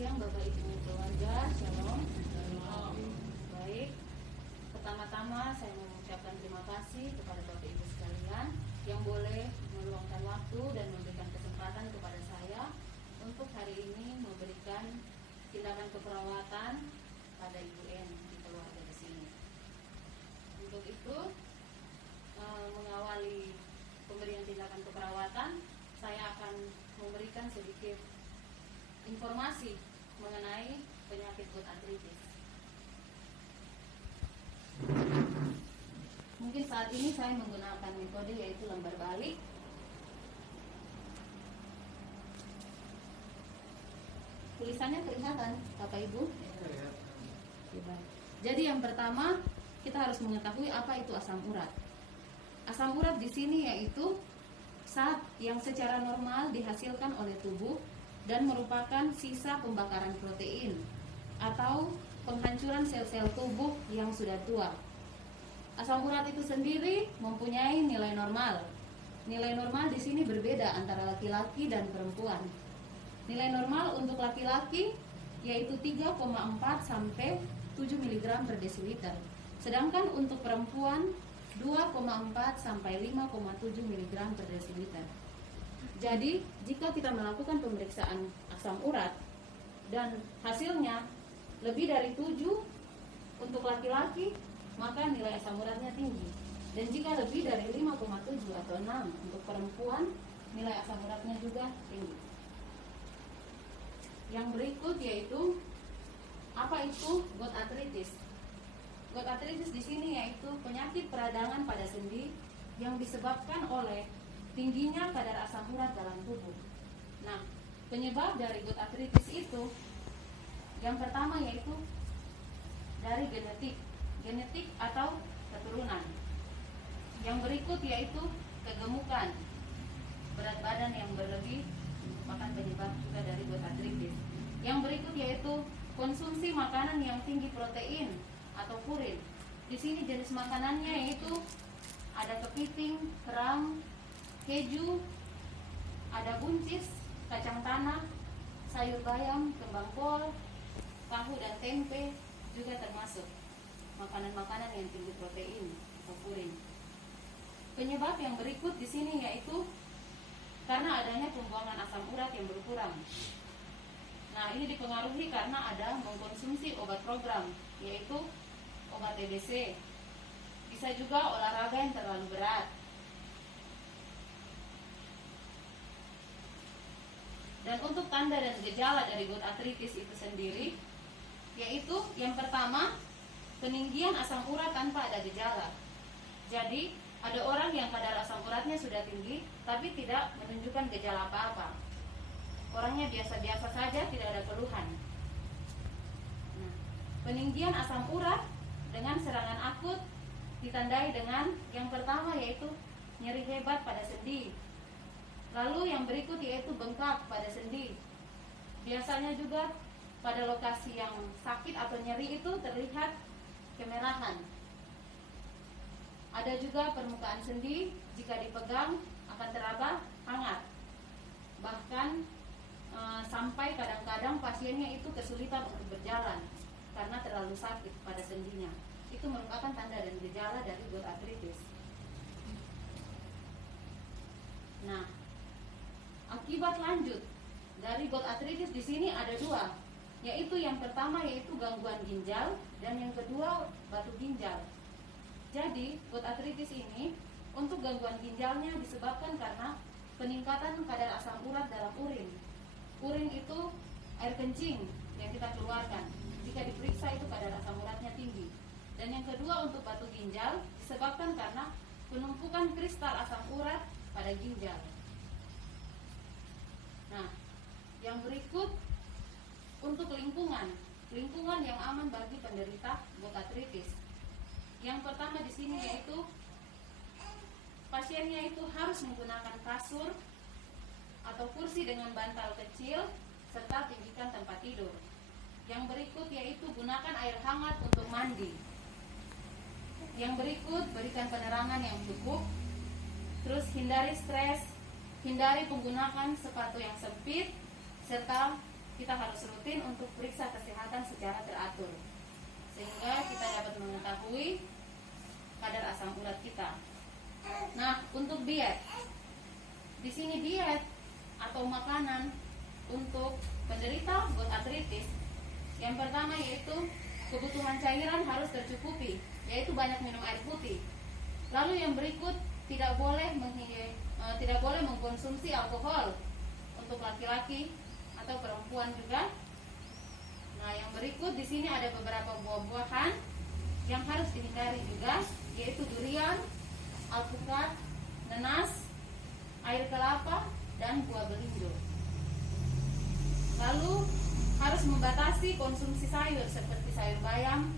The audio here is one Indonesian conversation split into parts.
siang Bapak Ibu keluarga, Shalom. Baik, pertama-tama saya mengucapkan terima kasih kepada Bapak Ibu sekalian yang boleh meluangkan waktu dan memberikan kesempatan kepada saya untuk hari ini memberikan tindakan keperawatan pada Ibu N di keluarga di sini. Untuk itu, mengawali pemberian tindakan keperawatan, saya akan memberikan sedikit informasi mengenai penyakit gout arthritis. Mungkin saat ini saya menggunakan metode yaitu lembar balik. Tulisannya kelihatan, Bapak Ibu? Jadi yang pertama, kita harus mengetahui apa itu asam urat. Asam urat di sini yaitu zat yang secara normal dihasilkan oleh tubuh dan merupakan sisa pembakaran protein atau penghancuran sel-sel tubuh yang sudah tua. Asam urat itu sendiri mempunyai nilai normal. Nilai normal di sini berbeda antara laki-laki dan perempuan. Nilai normal untuk laki-laki yaitu 3,4 sampai 7 mg per desiliter. Sedangkan untuk perempuan 2,4 sampai 5,7 mg per desiliter. Jadi, jika kita melakukan pemeriksaan asam urat dan hasilnya lebih dari 7 untuk laki-laki, maka nilai asam uratnya tinggi. Dan jika lebih dari 5,7 atau 6 untuk perempuan, nilai asam uratnya juga tinggi. Yang berikut yaitu apa itu gout arthritis? Gout arthritis di sini yaitu penyakit peradangan pada sendi yang disebabkan oleh tingginya kadar asam urat dalam tubuh. Nah, penyebab dari gout arthritis itu yang pertama yaitu dari genetik atau keturunan. Yang berikut yaitu kegemukan, berat badan yang berlebih merupakan penyebab juga dari gout arthritis. Yang berikut yaitu konsumsi makanan yang tinggi protein atau purin. Di sini jenis makanannya yaitu ada kepiting, kerang, keju, ada buncis, kacang tanah, sayur bayam, kembang kol, tahu dan tempe juga termasuk makanan-makanan yang tinggi protein atau purin. Penyebab yang berikut di sini yaitu karena adanya pembuangan asam urat yang berkurang. Nah, ini dipengaruhi karena ada mengkonsumsi obat program, yaitu obat TBC. Bisa juga olahraga yang terlalu berat. Dan untuk tanda dan gejala dari gout arthritis itu sendiri, yaitu yang pertama, peninggian asam urat tanpa ada gejala. Jadi, ada orang yang kadar asam uratnya sudah tinggi, tapi tidak menunjukkan gejala apa-apa. Orangnya biasa-biasa saja, tidak ada keluhan. Nah, peninggian asam urat dengan serangan akut ditandai dengan yang pertama yaitu nyeri hebat pada sendi. Lalu yang berikut yaitu bengkak pada sendi. Biasanya juga pada lokasi yang sakit atau nyeri itu terlihat kemerahan. Ada juga permukaan sendi jika dipegang akan teraba hangat. Bahkan sampai kadang-kadang pasiennya itu kesulitan untuk berjalan karena terlalu sakit pada sendinya. Itu merupakan tanda dan gejala dari gout arthritis. Nah, akibat lanjut dari gout arthritis di sini ada dua, yaitu yang pertama yaitu gangguan ginjal dan yang kedua batu ginjal. Jadi, gout arthritis ini untuk gangguan ginjalnya disebabkan karena peningkatan kadar asam urat dalam urin. Urin itu air kencing yang kita keluarkan. Jika diperiksa itu kadar asam uratnya tinggi. Dan yang kedua untuk batu ginjal disebabkan karena penumpukan kristal asam urat pada ginjal. Nah, yang berikut untuk lingkungan yang aman bagi penderita gout arthritis. Yang pertama di sini yaitu pasiennya itu harus menggunakan kasur atau kursi dengan bantal kecil serta tinggikan tempat tidur. Yang berikut yaitu gunakan air hangat untuk mandi. Yang berikut berikan penerangan yang cukup. Terus hindari stres, hindari penggunaan sepatu yang sempit serta kita harus rutin untuk periksa kesehatan secara teratur, sehingga kita dapat mengetahui kadar asam urat kita. Nah, untuk diet, di sini diet atau makanan untuk penderita gout arthritis, yang pertama yaitu kebutuhan cairan harus tercukupi, yaitu banyak minum air putih. Lalu yang berikut, tidak boleh mengkonsumsi alkohol untuk laki-laki atau perempuan juga. Nah, yang berikut di sini ada beberapa buah-buahan yang harus dihindari juga, yaitu durian, alpukat, nanas, air kelapa, dan buah belimbing. Lalu harus membatasi konsumsi sayur seperti sayur bayam,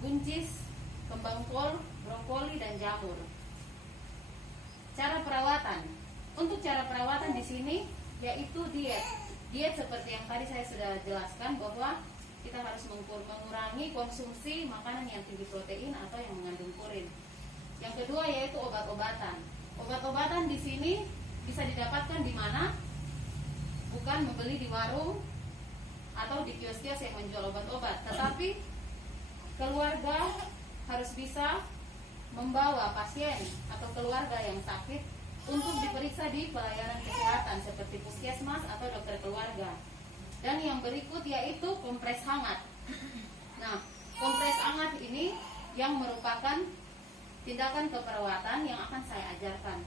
buncis, kembang kol, brokoli, dan jamur. Cara perawatan. Untuk cara perawatan di sini yaitu diet. Diet seperti yang tadi saya sudah jelaskan, bahwa kita harus mengurangi konsumsi makanan yang tinggi protein atau yang mengandung purin. Yang kedua yaitu obat-obatan. Obat-obatan di sini bisa didapatkan di mana? Bukan membeli di warung atau di kios-kios yang menjual obat-obat, tetapi keluarga harus bisa membawa pasien atau keluarga yang sakit untuk diperiksa di pelayanan kesehatan seperti puskesmas atau dokter keluarga. Dan yang berikut yaitu kompres hangat. Nah, kompres hangat ini yang merupakan tindakan keperawatan yang akan saya ajarkan.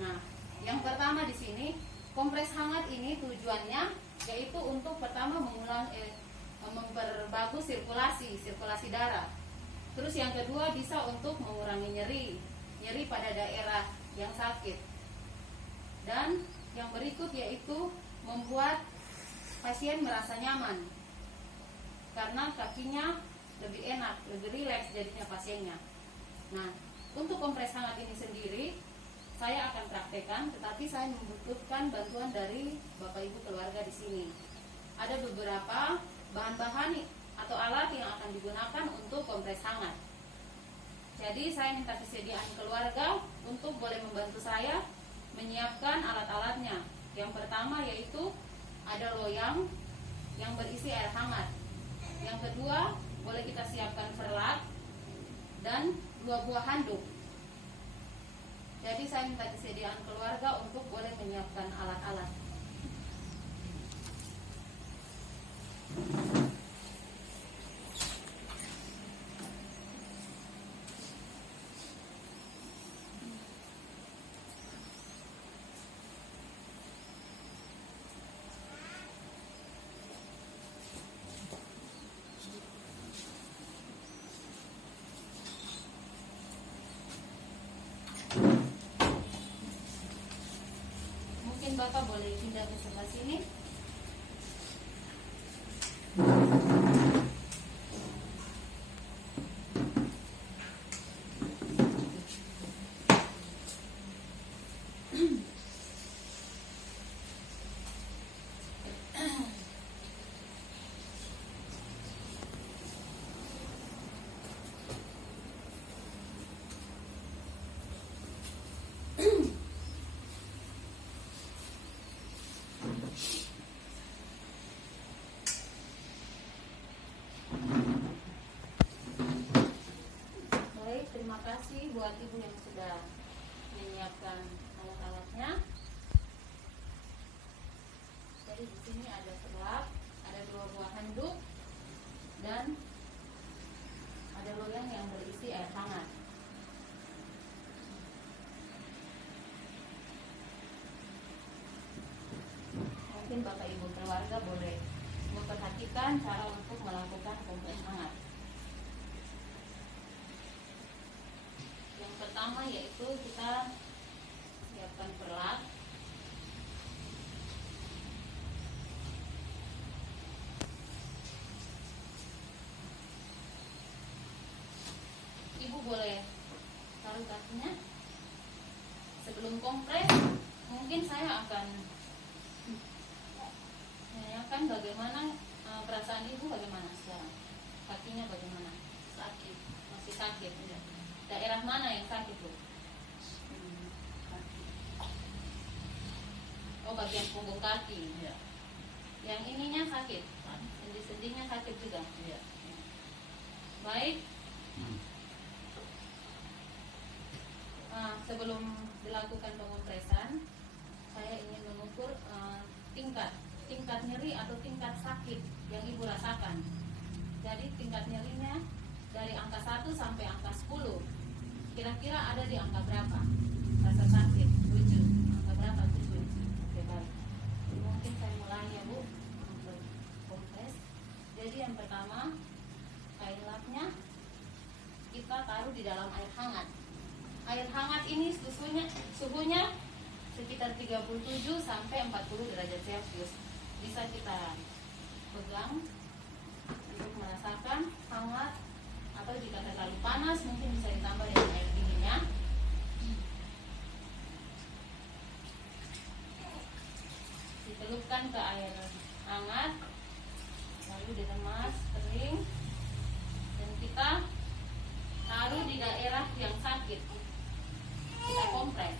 Nah, yang pertama di sini, kompres hangat ini tujuannya yaitu untuk pertama memperbagus sirkulasi darah. Terus yang kedua bisa untuk mengurangi nyeri pada daerah yang sakit. Dan yang berikut yaitu membuat pasien merasa nyaman karena kakinya lebih enak, lebih rileks jadinya pasiennya. Nah, untuk kompres hangat ini sendiri saya akan praktekkan, tetapi saya membutuhkan bantuan dari Bapak Ibu keluarga di sini. Ada beberapa bahan-bahan atau alat yang akan digunakan untuk kompres hangat. Jadi saya minta kesediaan keluarga untuk boleh membantu saya menyiapkan alat-alatnya. Yang pertama yaitu ada loyang yang berisi air hangat. Yang kedua, boleh kita siapkan perlat dan 2 buah handuk. Jadi saya minta kesediaan keluarga untuk boleh menyiapkan alat-alat. Mungkin Bapak boleh pindah ke sebelah sini. Terima kasih buat Ibu yang sudah menyiapkan alat-alatnya. Jadi di sini ada serat, ada 2 buah handuk, dan ada loyang yang berisi air hangat. Mungkin Bapak Ibu keluarga boleh memperhatikan cara untuk melakukan kompres hangat. Pertama yaitu kita siapkan perlat. Ibu boleh taruh kakinya. Sebelum kompres, mungkin saya akan menanyakan bagaimana perasaan Ibu bagaimana sekarang. Kakinya bagaimana? Sakit, masih sakit. Daerah mana yang sakit, Bu? Kaki. Oh, bagian punggung kaki. Ya. Yang ininya sakit, sendi-sendinya sakit juga. Iya. Baik. Sebelum dilakukan pengompresan, saya ingin mengukur tingkat nyeri atau tingkat sakit yang ibu rasakan. Jadi tingkat nyerinya dari angka 1 sampai angka 10, kira-kira ada di angka berapa? Rasa sakit 7, angka berapa 7? Oke, baik. Mungkin saya mulai ya Bu untuk kompres. Jadi yang pertama, kain lapnya kita taruh di dalam air hangat. Air hangat ini suhunya sekitar 37 sampai 40 derajat Celcius. Bisa kita pegang untuk merasakan hangat, atau jika terlalu panas mungkin bisa ditambah dengan air dinginnya. Dicelupkan ke air hangat, lalu diremas kering, dan kita taruh di daerah yang sakit. Kita kompres.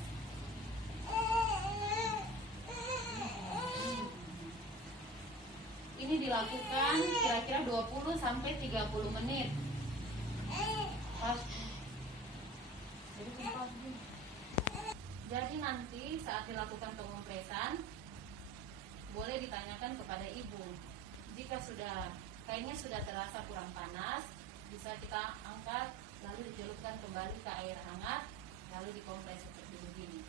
Ini dilakukan kira-kira 20 sampai 30 menit. Jadi nanti saat dilakukan pengompresan boleh ditanyakan kepada ibu. Jika kainnya sudah terasa kurang panas, bisa kita angkat lalu dicelupkan kembali ke air hangat, lalu dikompres seperti begini.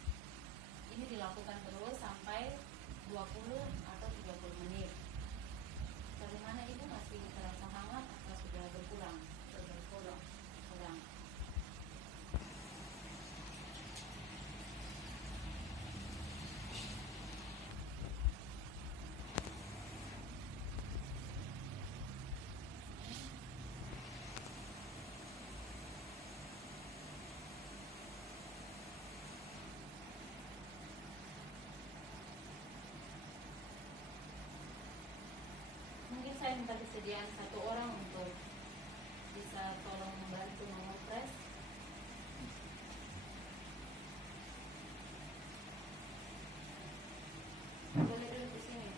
Ini dilakukan terus sampai 20 atau 30 menit. Bagaimana ibu, masih terasa hangat atau sudah berkurang? Kurang. Mungkin saya minta kesediaan satu orang untuk bisa tolong membantu mengompres. Boleh duduk di sini.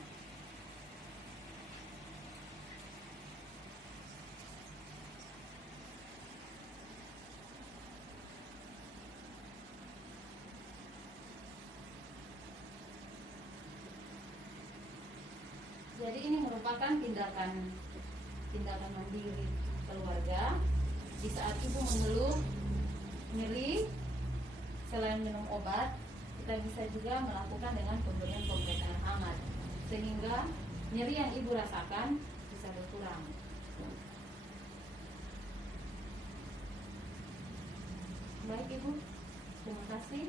Jadi ini merupakan tindakan mandiri keluarga. Di saat ibu mengeluh nyeri, selain minum obat, kita bisa juga melakukan dengan pemberian kompres air hangat, sehingga nyeri yang ibu rasakan bisa berkurang. Baik ibu, terima kasih.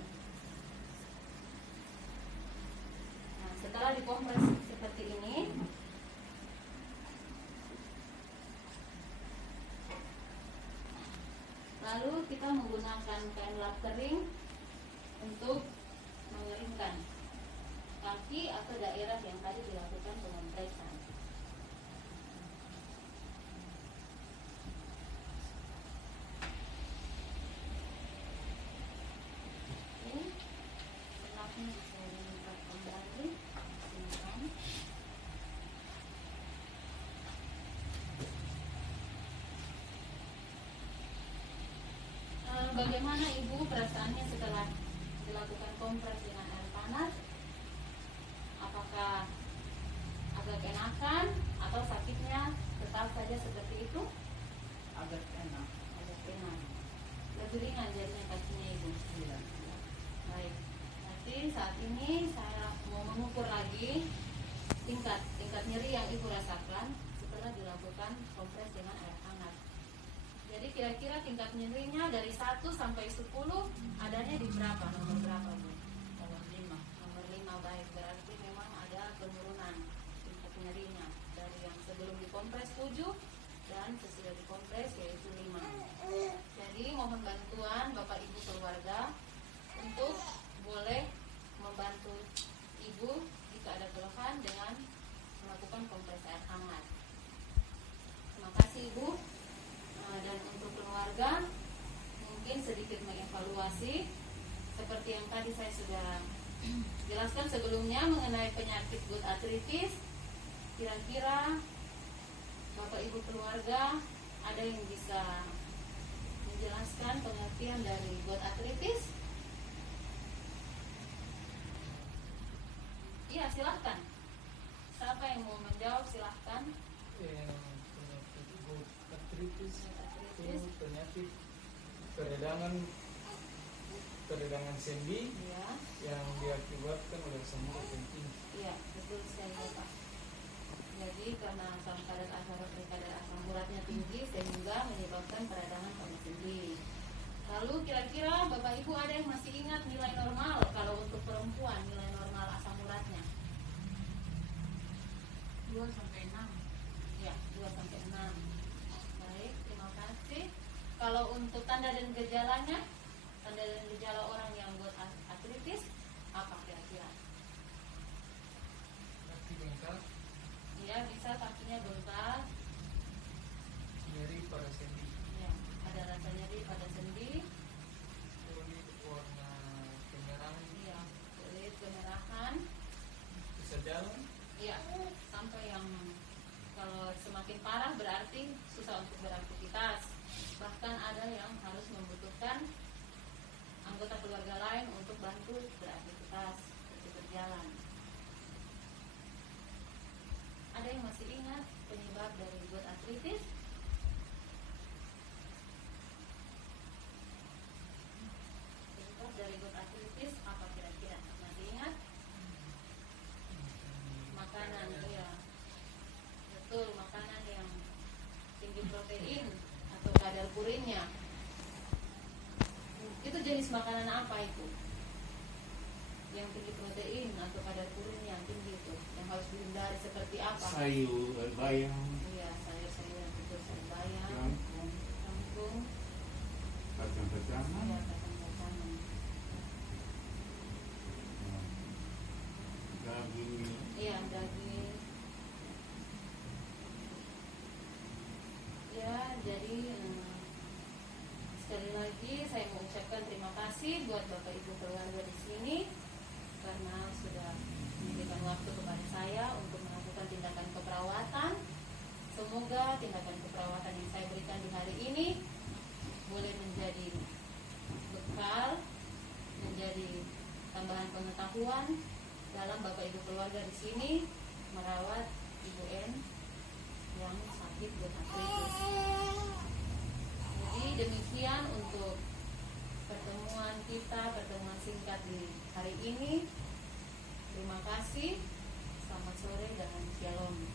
Nah, setelah dikompres seperti ini, lalu kita menggunakan kain lap kering untuk mengeringkan kaki atau daerah yang tadi dilakukan pengompresan. Oke, lapnya bisa dibuka kembali. Silakan. Bagaimana ibu perasaannya setelah dilakukan kompres dengan air panas? Apakah agak enakan atau sakitnya tetap saja seperti itu? Agak enak. Agak enak. Lebih ringan jadinya kakinya ibu. Iya. Baik. Nanti saat ini saya mau mengukur lagi tingkat nyeri yang ibu rasakan setelah dilakukan kompres dengan air hangat. Jadi kira-kira tingkat nyerinya dari 1 sampai 10 adanya di berapa? Nomor berapa Bu? Nomor 5. Nomor 5, baik. Berarti memang ada penurunan tingkat nyerinya dari yang sebelum dikompres 7 dan sesudah dikompres yaitu 5. Jadi mohon bantuan Bapak Ibu keluarga untuk boleh membantu ibu jika ada keluhan dengan melakukan kompres air hangat. Terima kasih Ibu. Dan untuk keluarga mungkin sedikit mengevaluasi seperti yang tadi saya sudah jelaskan sebelumnya mengenai penyakit gout arthritis. kira-kira Bapak Ibu keluarga ada yang bisa menjelaskan pengertian dari gout arthritis? Iya, silahkan. Siapa yang mau menjawab, silahkan. Penyakit gout arthritis Arthritis. itu penyakit peradangan sendi Iya, yang diakibatkan oleh asam urat yang tinggi. iya, betul sekali Bapak. Jadi karena kadar asam uratnya tinggi sehingga menyebabkan peradangan pada sendi. Lalu kira-kira Bapak Ibu ada yang masih ingat nilai normal kalau untuk perempuan, nilai normal asam uratnya? 2-6. Ya, 2-6. Baik, terima kasih. Kalau untuk tanda dan gejalanya, tanda dan gejala orang yang gout arthritis, apa kira-kira? Kaki bengkak, Ya, bisa kakinya bengkak, nyeri pada sendi, ya, ada rasa nyeri pada sendi, kulit warna kemerahan, ya, kulit kemerahan, bisa jalan, ya, sampai yang kalau semakin parah berarti susah untuk beraktivitas. Bahkan ada yang harus membutuhkan anggota keluarga lain untuk bantu beraktivitas, untuk berjalan. Ada yang masih ingat penyebab dari gout arthritis? Penyebab dari gout arthritis apa kira-kira? Masih ingat? Makanan, iya. Betul, makanan yang tinggi protein atau kadar purinnya. Itu jenis makanan apa itu? Yang tinggi protein atau kadar purin yang tinggi itu, yang harus dihindari seperti apa? Sayur, bayam, Iya, sayur-sayuran itu, sayur bayam, kangkung, kangkung, kacang-kacangan, iya, kacang-kacangan. daging, Iya, daging. Ya, jadi sekali lagi saya mengucapkan terima kasih buat Bapak Ibu keluarga di sini karena sudah memberikan waktu kepada saya untuk melakukan tindakan keperawatan. Semoga tindakan keperawatan yang saya berikan di hari ini boleh menjadi bekal, menjadi tambahan pengetahuan dalam Bapak Ibu keluarga di sini merawat Ibu N yang sakit gout arthritis. Jadi demikian untuk pertemuan singkat di hari ini. Terima kasih. Selamat sore dan shalom.